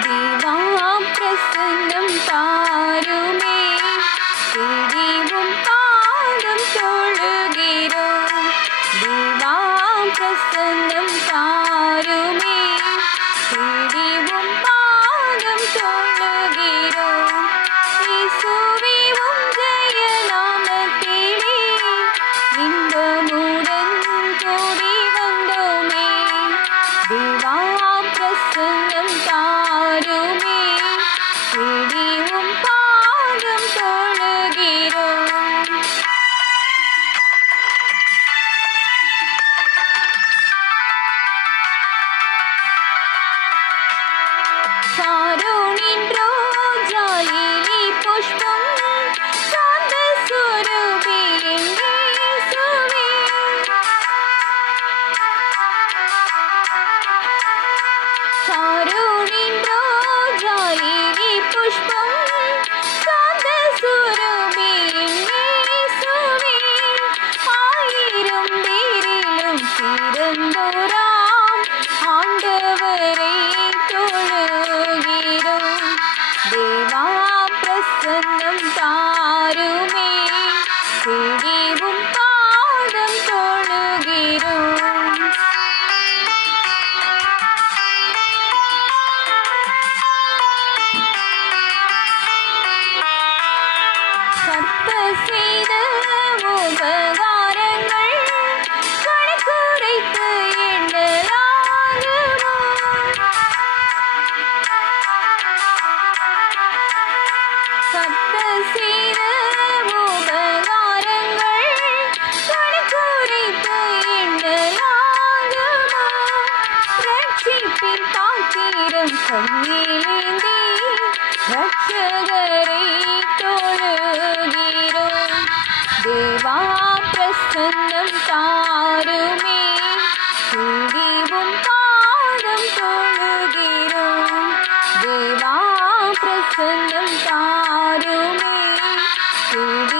தேவா பிரசன்னம் தாருமே. தேடிவும் பாதம் தொழுகிறோம். தேவா பிரசன்னம் தாருமே. ஆண்டவரை தொழுகிறோம். தேவா பிரசன்னம் தாருமே. பிடிவும் பாதம் தொழுகிறோம். கற்ப செய்த உபகா கண்ணிலேந்தி ரட்சகரை தொழுகிறோம். தேவா பிரசன்னம் தாருமே துடிவும் பாடம் தொழுகிறோம். தேவா பிரசன்னம் தாருமே துடி